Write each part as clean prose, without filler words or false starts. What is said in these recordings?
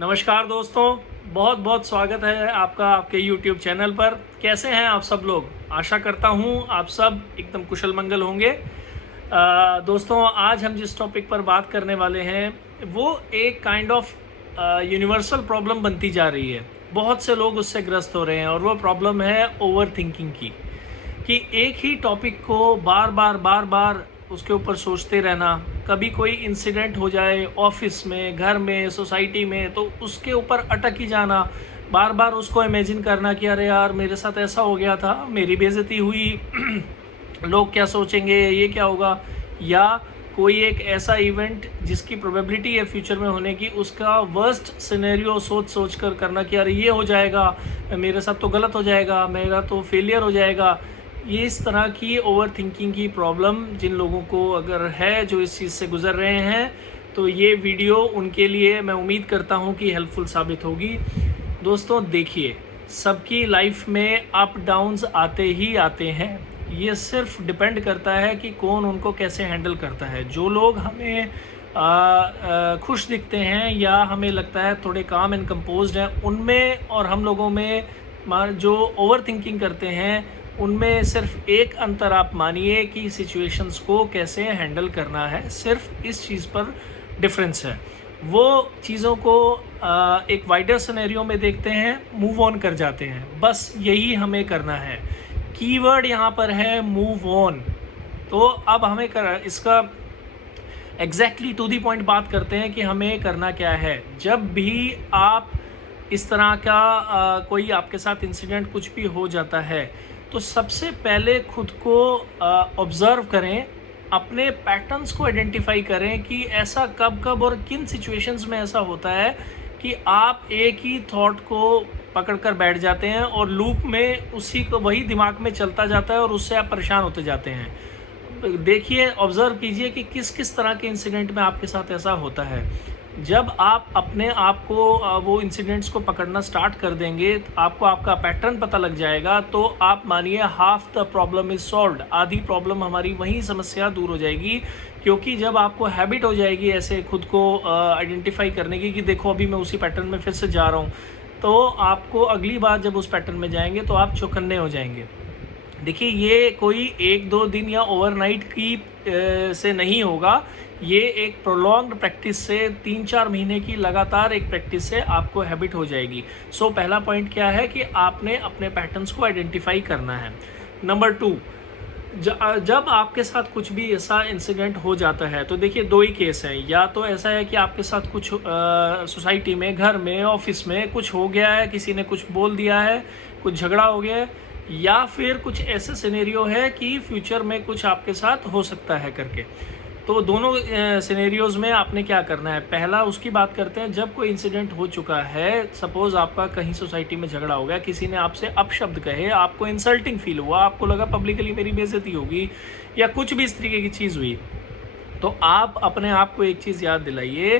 नमस्कार दोस्तों, बहुत बहुत स्वागत है आपका आपके YouTube चैनल पर। कैसे हैं आप सब लोग? आशा करता हूं आप सब एकदम कुशल मंगल होंगे। दोस्तों, आज हम जिस टॉपिक पर बात करने वाले हैं वो एक काइंड ऑफ यूनिवर्सल प्रॉब्लम बनती जा रही है। बहुत से लोग उससे ग्रस्त हो रहे हैं और वो प्रॉब्लम है ओवर थिंकिंग की। कि एक ही टॉपिक को बार बार उसके ऊपर सोचते रहना। कभी कोई इंसिडेंट हो जाए ऑफिस में, घर में, सोसाइटी में, तो उसके ऊपर अटक ही जाना। बार बार उसको इमेजिन करना कि अरे यार मेरे साथ ऐसा हो गया था, मेरी बेइज्जती हुई लोग क्या सोचेंगे, ये क्या होगा। या कोई एक ऐसा इवेंट जिसकी प्रोबेबिलिटी है फ्यूचर में होने की, उसका वर्स्ट सिनेरियो सोच सोच कर करना कि अरे ये हो जाएगा, मेरे साथ तो गलत हो जाएगा, मेरा तो फेलियर हो जाएगा। ये इस तरह की ओवर थिंकिंग की प्रॉब्लम जिन लोगों को अगर है, जो इस चीज़ से गुज़र रहे हैं, तो ये वीडियो उनके लिए मैं उम्मीद करता हूँ कि हेल्पफुल साबित होगी। दोस्तों देखिए, सबकी लाइफ में अप डाउन्स आते ही आते हैं। ये सिर्फ डिपेंड करता है कि कौन उनको कैसे हैंडल करता है। जो लोग हमें खुश दिखते हैं या हमें लगता है थोड़े काम एंड कंपोज्ड हैं, उनमें और हम लोगों में जो ओवर थिंकिंग करते हैं, उनमें सिर्फ एक अंतर आप मानिए कि सिचुएशंस को कैसे हैंडल करना है। सिर्फ इस चीज़ पर डिफरेंस है। वो चीज़ों को एक वाइडर सिनेरियो में देखते हैं, मूव ऑन कर जाते हैं। बस यही हमें करना है। कीवर्ड यहाँ पर है मूव ऑन। तो अब हमें इसका एग्जैक्टली टू दी पॉइंट बात करते हैं कि हमें करना क्या है। जब भी आप इस तरह का कोई आपके साथ इंसिडेंट कुछ भी हो जाता है, तो सबसे पहले खुद को ऑब्ज़र्व करें, अपने पैटर्न्स को आइडेंटिफाई करें कि ऐसा कब कब और किन सिचुएशंस में ऐसा होता है कि आप एक ही थॉट को पकड़ कर बैठ जाते हैं और लूप में उसी को वही दिमाग में चलता जाता है और उससे आप परेशान होते जाते हैं। देखिए, ऑब्ज़र्व कीजिए कि किस किस तरह के इंसिडेंट में आपके साथ ऐसा होता है। जब आप अपने आप को वो इंसिडेंट्स को पकड़ना स्टार्ट कर देंगे, आपको आपका पैटर्न पता लग जाएगा, तो आप मानिए half the problem is solved. आधी प्रॉब्लम हमारी वही समस्या दूर हो जाएगी। क्योंकि जब आपको हैबिट हो जाएगी ऐसे खुद को आइडेंटिफाई करने की कि देखो अभी मैं उसी पैटर्न में फिर से जा रहा हूँ, तो आपको अगली बार जब उस पैटर्न में जाएंगे तो आप चौकन्ने हो जाएंगे। देखिए, ये कोई 1-2 दिन या ओवरनाइट की से नहीं होगा। ये एक प्रोलॉन्ग्ड प्रैक्टिस से 3-4 महीने की लगातार एक प्रैक्टिस से आपको हैबिट हो जाएगी। सो पहला पॉइंट क्या है कि आपने अपने पैटर्न्स को आइडेंटिफाई करना है। नंबर 2, जब आपके साथ कुछ भी ऐसा इंसिडेंट हो जाता है, तो देखिए 2 ही केस हैं। या तो ऐसा है कि आपके साथ कुछ सोसाइटी में, घर में, ऑफिस में कुछ हो गया है, किसी ने कुछ बोल दिया है, कुछ झगड़ा हो गया है, या फिर कुछ ऐसे सिनेरियो है कि फ्यूचर में कुछ आपके साथ हो सकता है करके। तो दोनों सिनेरियोज़ में आपने क्या करना है। पहला उसकी बात करते हैं, जब कोई इंसिडेंट हो चुका है, सपोज़ आपका कहीं सोसाइटी में झगड़ा हो गया, किसी ने आपसे अपशब्द कहे, आपको इंसल्टिंग फील हुआ, आपको लगा पब्लिकली मेरी बेइज्जती होगी या कुछ भी इस तरीके की चीज़ हुई, तो आप अपने आप को एक चीज़ याद दिलाइए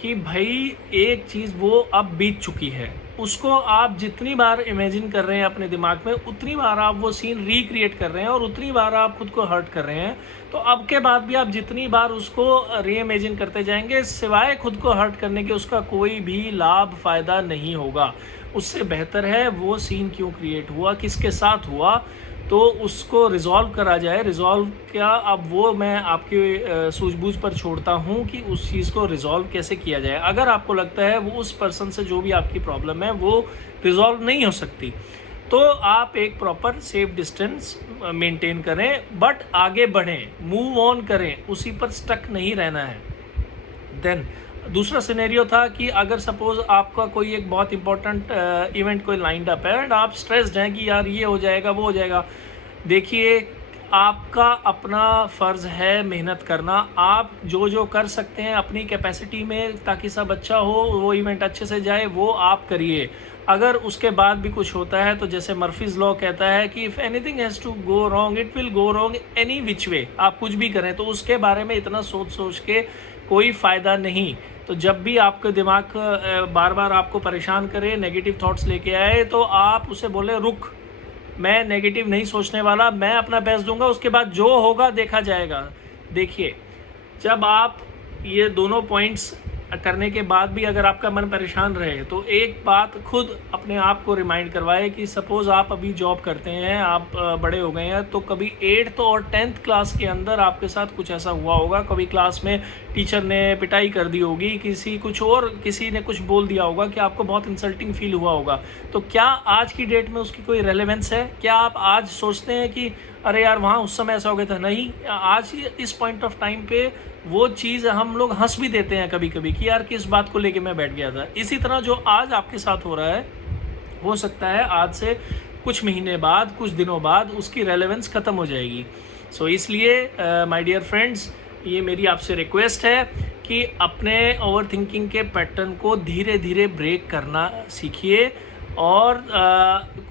कि भाई एक चीज़ वो अब बीत चुकी है। उसको आप जितनी बार इमेजिन कर रहे हैं अपने दिमाग में, उतनी बार आप वो सीन रिक्रिएट कर रहे हैं और उतनी बार आप खुद को हर्ट कर रहे हैं। तो अब के बाद भी आप जितनी बार उसको रीइमेजिन करते जाएंगे, सिवाय खुद को हर्ट करने के उसका कोई भी लाभ फ़ायदा नहीं होगा। उससे बेहतर है वो सीन क्यों क्रिएट हुआ, किसके साथ हुआ, तो उसको रिज़ॉल्व करा जाए। रिज़ॉल्व क्या, अब वो मैं आपके सूझबूझ पर छोड़ता हूँ कि उस चीज़ को रिज़ॉल्व कैसे किया जाए। अगर आपको लगता है वो उस पर्सन से जो भी आपकी प्रॉब्लम है वो रिज़ॉल्व नहीं हो सकती, तो आप एक प्रॉपर सेफ डिस्टेंस मेंटेन करें, बट आगे बढ़ें, मूव ऑन करें, उसी पर स्टक नहीं रहना है। देन दूसरा सिनेरियो था कि अगर सपोज़ आपका कोई एक बहुत इंपॉर्टेंट इवेंट कोई लाइंड अप है एंड आप स्ट्रेस्ड हैं कि यार ये हो जाएगा, वो हो जाएगा। देखिए, आपका अपना फ़र्ज़ है मेहनत करना। आप जो जो कर सकते हैं अपनी कैपेसिटी में, ताकि सब अच्छा हो, वो इवेंट अच्छे से जाए, वो आप करिए। अगर उसके बाद भी कुछ होता है, तो जैसे मर्फीज़ लॉ कहता है कि if anything has to go wrong it will go wrong any which way. आप कुछ भी करें तो उसके बारे में इतना सोच सोच के कोई फ़ायदा नहीं। तो जब भी आपका दिमाग बार बार आपको परेशान करे, नेगेटिव थॉट्स लेके आए, तो आप उसे बोले रुक, मैं नेगेटिव नहीं सोचने वाला, मैं अपना बेस्ट दूंगा, उसके बाद जो होगा देखा जाएगा। देखिए, जब आप ये दोनों पॉइंट्स करने के बाद भी अगर आपका मन परेशान रहे तो एक बात खुद अपने आप को रिमाइंड करवाए कि सपोज़ आप अभी जॉब करते हैं, आप बड़े हो गए हैं, तो कभी 8th और 10th क्लास के अंदर आपके साथ कुछ ऐसा हुआ होगा, कभी क्लास में टीचर ने पिटाई कर दी होगी, किसी ने कुछ बोल दिया होगा कि आपको बहुत इंसल्टिंग फील हुआ होगा। तो क्या आज की डेट में उसकी कोई रेलेवेंस है? क्या आप आज सोचते हैं कि अरे यार वहाँ उस समय ऐसा हो गया था? नहीं, आज इस पॉइंट ऑफ टाइम पे वो चीज़ हम लोग हंस भी देते हैं कभी कभी कि यार किस बात को लेके मैं बैठ गया था। इसी तरह जो आज आपके साथ हो रहा है, हो सकता है आज से कुछ महीने बाद, कुछ दिनों बाद उसकी रेलेवेंस ख़त्म हो जाएगी। सो इसलिए माय डियर फ्रेंड्स, ये मेरी आपसे रिक्वेस्ट है कि अपने ओवर थिंकिंग के पैटर्न को धीरे धीरे ब्रेक करना सीखिए और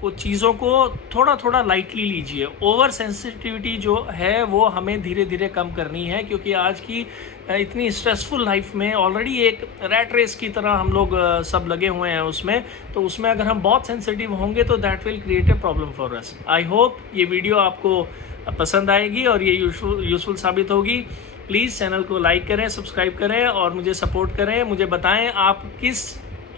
कुछ चीज़ों को थोड़ा थोड़ा लाइटली लीजिए। ओवर सेंसिटिविटी जो है वो हमें धीरे धीरे कम करनी है, क्योंकि आज की इतनी स्ट्रेसफुल लाइफ में ऑलरेडी एक रैट रेस की तरह हम लोग सब लगे हुए हैं उसमें, तो उसमें अगर हम बहुत सेंसिटिव होंगे तो that will create a problem for us. I hope ये वीडियो आपको पसंद आएगी और ये यूज़फुल साबित होगी। प्लीज़ चैनल को लाइक करें, सब्सक्राइब करें और मुझे सपोर्ट करें। मुझे बताएं आप किस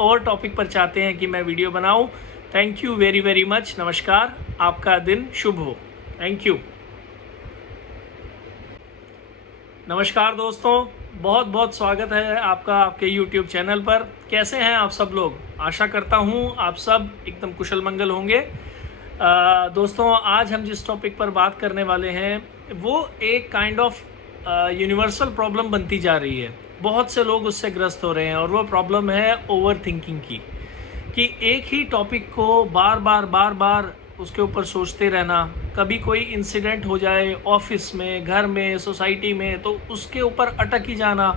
और टॉपिक पर चाहते हैं कि मैं वीडियो बनाऊं। Thank you very very much. नमस्कार, आपका दिन शुभ हो। Thank you. नमस्कार दोस्तों, बहुत बहुत स्वागत है आपका आपके YouTube चैनल पर। कैसे हैं आप सब लोग? आशा करता हूं आप सब एकदम कुशल मंगल होंगे। दोस्तों, आज हम जिस टॉपिक पर बात करने वाले हैं वो एक काइंड ऑफ यूनिवर्सल प्रॉब्लम बनती जा रही है। बहुत से लोग उससे ग्रस्त हो रहे हैं और वो प्रॉब्लम है ओवर थिंकिंग की, कि एक ही टॉपिक को बार बार उसके ऊपर सोचते रहना। कभी कोई इंसिडेंट हो जाए ऑफिस में, घर में, सोसाइटी में, तो उसके ऊपर अटक ही जाना,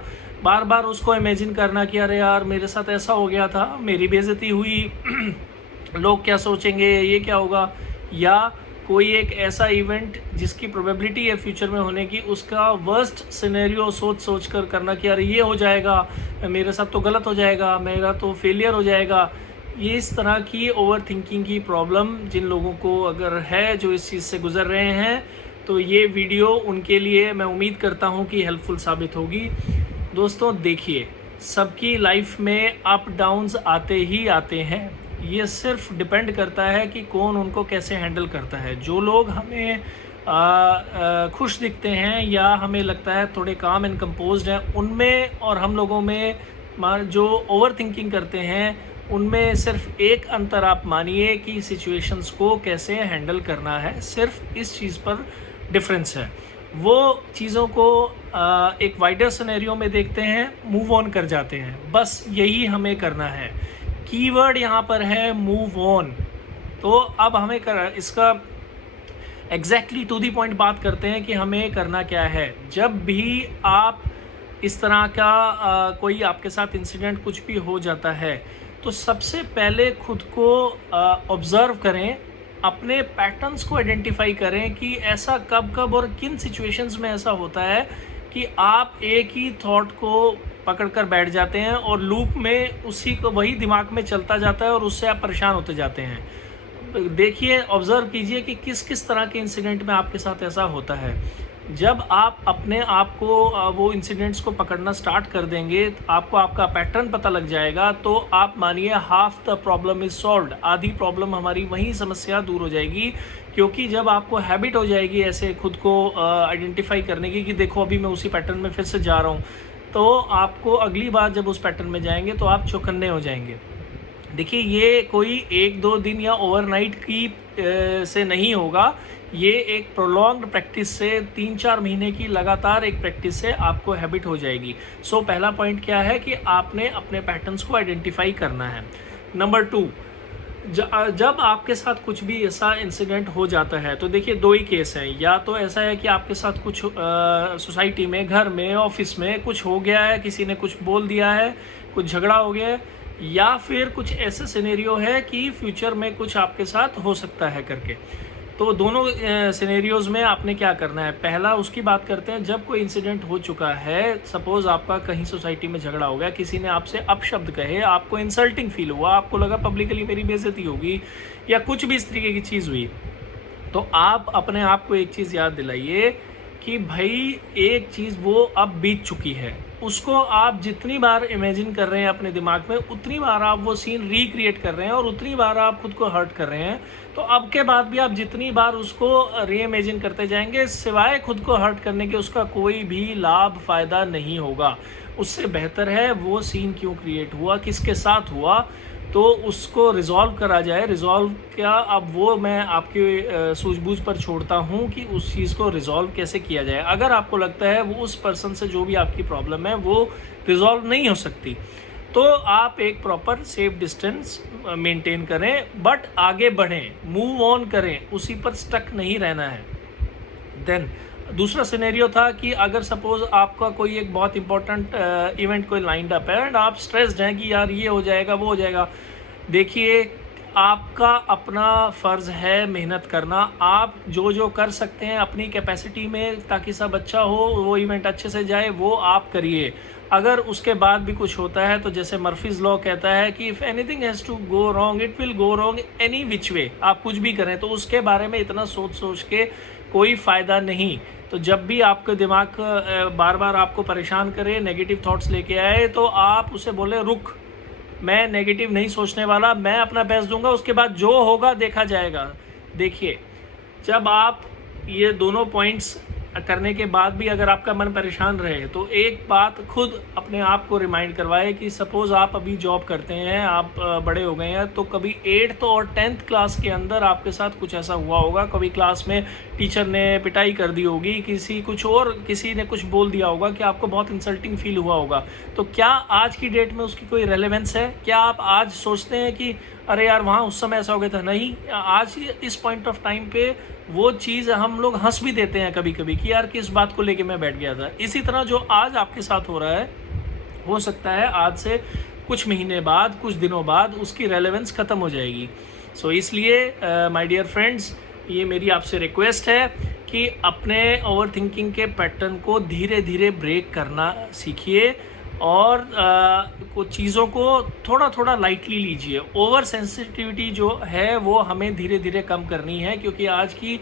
बार बार उसको इमेजिन करना कि अरे यार मेरे साथ ऐसा हो गया था, मेरी बेइज्जती हुई लोग क्या सोचेंगे, ये क्या होगा, या कोई एक ऐसा इवेंट जिसकी प्रोबेबिलिटी है फ्यूचर में होने की, उसका वर्स्ट सिनेरियो सोच कर करना कि यार ये हो जाएगा, मेरे साथ तो गलत हो जाएगा, मेरा तो फेलियर हो जाएगा। ये इस तरह की ओवर थिंकिंग की प्रॉब्लम जिन लोगों को अगर है, जो इस चीज़ से गुज़र रहे हैं, तो ये वीडियो उनके लिए मैं उम्मीद करता हूँ कि हेल्पफुल साबित होगी। दोस्तों देखिए, सबकी लाइफ में अप डाउन्स आते ही आते हैं। ये सिर्फ डिपेंड करता है कि कौन उनको कैसे हैंडल करता है। जो लोग हमें खुश दिखते हैं या हमें लगता है थोड़े काम एंड कंपोज्ड हैं, उनमें और हम लोगों में जो ओवर थिंकिंग करते हैं, उनमें सिर्फ एक अंतर आप मानिए कि सिचुएशंस को कैसे हैंडल करना है। सिर्फ इस चीज़ पर डिफरेंस है। वो चीज़ों को एक वाइडर सिनेरियो में देखते हैं, मूव ऑन कर जाते हैं। बस यही हमें करना है। कीवर्ड यहाँ पर है मूव ऑन। तो अब हमें इसका एग्जैक्टली टू दी पॉइंट बात करते हैं कि हमें करना क्या है। जब भी आप इस तरह का कोई आपके साथ इंसिडेंट कुछ भी हो जाता है, तो सबसे पहले खुद को ऑब्ज़र्व करें, अपने पैटर्न्स को आइडेंटिफाई करें कि ऐसा कब और किन सिचुएशंस में ऐसा होता है कि आप एक ही थॉट को पकड़कर बैठ जाते हैं और लूप में उसी को वही दिमाग में चलता जाता है और उससे आप परेशान होते जाते हैं। देखिए, ऑब्ज़र्व कीजिए कि किस किस तरह के इंसिडेंट में आपके साथ ऐसा होता है। जब आप अपने आप को वो इंसिडेंट्स को पकड़ना स्टार्ट कर देंगे, आपको आपका पैटर्न पता लग जाएगा, तो आप मानिए half the problem is solved. आधी प्रॉब्लम हमारी वही समस्या दूर हो जाएगी, क्योंकि जब आपको हैबिट हो जाएगी ऐसे खुद को आइडेंटिफाई करने की कि देखो अभी मैं उसी पैटर्न में फिर से जा रहा हूँ, तो आपको अगली बार जब उस पैटर्न में जाएंगे तो आप चौकन्ने हो जाएंगे। देखिए, ये कोई 1-2 दिन या ओवरनाइट की से नहीं होगा। ये एक प्रोलॉन्ग्ड प्रैक्टिस से 3-4 महीने की लगातार एक प्रैक्टिस से आपको हैबिट हो जाएगी। सो पहला पॉइंट क्या है कि आपने अपने पैटर्न्स को आइडेंटिफाई करना है। नंबर 2, जब आपके साथ कुछ भी ऐसा इंसिडेंट हो जाता है, तो देखिए 2 ही केस हैं। या तो ऐसा है कि आपके साथ कुछ सोसाइटी में, घर में, ऑफिस में कुछ हो गया है, किसी ने कुछ बोल दिया है, कुछ झगड़ा हो गया है, या फिर कुछ ऐसा सिनेरियो है कि फ्यूचर में कुछ आपके साथ हो सकता है करके। तो दोनों सिनेरियोज़ में आपने क्या करना है। पहला उसकी बात करते हैं, जब कोई इंसिडेंट हो चुका है, सपोज़ आपका कहीं सोसाइटी में झगड़ा हो गया, किसी ने आपसे अपशब्द कहे, आपको इंसल्टिंग फील हुआ, आपको लगा पब्लिकली मेरी बेइज्जती होगी, या कुछ भी इस तरीके की चीज़ हुई, तो आप अपने आप को एक चीज़ याद दिलाइए कि भाई एक चीज़ वो अब बीत चुकी है, उसको आप जितनी बार इमेजिन कर रहे हैं अपने दिमाग में, उतनी बार आप वो सीन रिक्रिएट कर रहे हैं और उतनी बार आप खुद को हर्ट कर रहे हैं। तो अब के बाद भी आप जितनी बार उसको रीइमेजिन करते जाएंगे, सिवाय खुद को हर्ट करने के उसका कोई भी लाभ फ़ायदा नहीं होगा। उससे बेहतर है वो सीन क्यों क्रिएट हुआ, किसके साथ हुआ, तो उसको रिज़ॉल्व करा जाए। रिज़ॉल्व क्या, अब वो मैं आपके सूझबूझ पर छोड़ता हूँ कि उस चीज़ को रिज़ॉल्व कैसे किया जाए। अगर आपको लगता है वो उस पर्सन से जो भी आपकी प्रॉब्लम है वो रिज़ॉल्व नहीं हो सकती, तो आप एक प्रॉपर सेफ डिस्टेंस मेंटेन करें, बट आगे बढ़ें, मूव ऑन करें, उसी पर स्टक नहीं रहना है। देन दूसरा सिनेरियो था कि अगर सपोज़ आपका कोई एक बहुत इंपॉर्टेंट इवेंट कोई लाइंड अप है एंड आप स्ट्रेस्ड हैं कि यार ये हो जाएगा वो हो जाएगा। देखिए, आपका अपना फ़र्ज़ है मेहनत करना। आप जो जो कर सकते हैं अपनी कैपेसिटी में ताकि सब अच्छा हो, वो इवेंट अच्छे से जाए, वो आप करिए। अगर उसके बाद भी कुछ होता है तो जैसे मर्फीज़ लॉ कहता है कि if anything has to go wrong it will go wrong any which way. आप कुछ भी करें तो उसके बारे में इतना सोच के कोई फ़ायदा नहीं। तो जब भी आपका दिमाग बार बार आपको परेशान करे, नेगेटिव थॉट्स लेके आए, तो आप उसे बोले रुक, मैं नेगेटिव नहीं सोचने वाला, मैं अपना बेस्ट दूंगा, उसके बाद जो होगा देखा जाएगा। देखिए, जब आप ये दोनों पॉइंट्स करने के बाद भी अगर आपका मन परेशान रहे, तो एक बात खुद अपने आप को रिमाइंड करवाए कि सपोज़ आप अभी जॉब करते हैं, आप बड़े हो गए हैं, तो कभी 8th और 10th क्लास के अंदर आपके साथ कुछ ऐसा हुआ होगा। कभी क्लास में टीचर ने पिटाई कर दी होगी, किसी ने कुछ बोल दिया होगा कि आपको बहुत इंसल्टिंग फील हुआ होगा। तो क्या आज की डेट में उसकी कोई रेलेवेंस है? क्या आप आज सोचते हैं कि अरे यार वहाँ उस समय ऐसा हो गया था? नहीं, आज इस पॉइंट ऑफ टाइम पे वो चीज़ हम लोग हंस भी देते हैं कभी कभी कि यार किस बात को लेके मैं बैठ गया था। इसी तरह जो आज आपके साथ हो रहा है, हो सकता है आज से कुछ महीने बाद, कुछ दिनों बाद उसकी रेलेवेंस ख़त्म हो जाएगी। सो इसलिए माय डियर फ्रेंड्स, ये मेरी आपसे रिक्वेस्ट है कि अपने ओवर थिंकिंग के पैटर्न को धीरे धीरे ब्रेक करना सीखिए और कुछ चीज़ों को थोड़ा थोड़ा लाइटली लीजिए। ओवर सेंसिटिविटी जो है वो हमें धीरे धीरे कम करनी है, क्योंकि आज की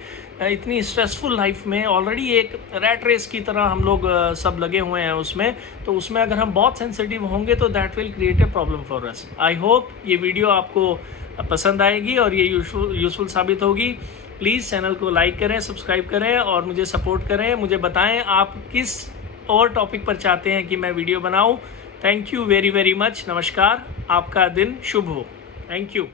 इतनी स्ट्रेसफुल लाइफ में ऑलरेडी एक रैट रेस की तरह हम लोग सब लगे हुए हैं उसमें। तो उसमें अगर हम बहुत सेंसिटिव होंगे तो that will create a problem for us. I hope ये वीडियो आपको पसंद आएगी और ये यूज़फुल साबित होगी। प्लीज़ चैनल को लाइक करें, सब्सक्राइब करें और मुझे सपोर्ट करें। मुझे बताएं आप किस और टॉपिक पर चाहते हैं कि मैं वीडियो बनाऊं। Thank you very very much. नमस्कार, आपका दिन शुभ हो। Thank you.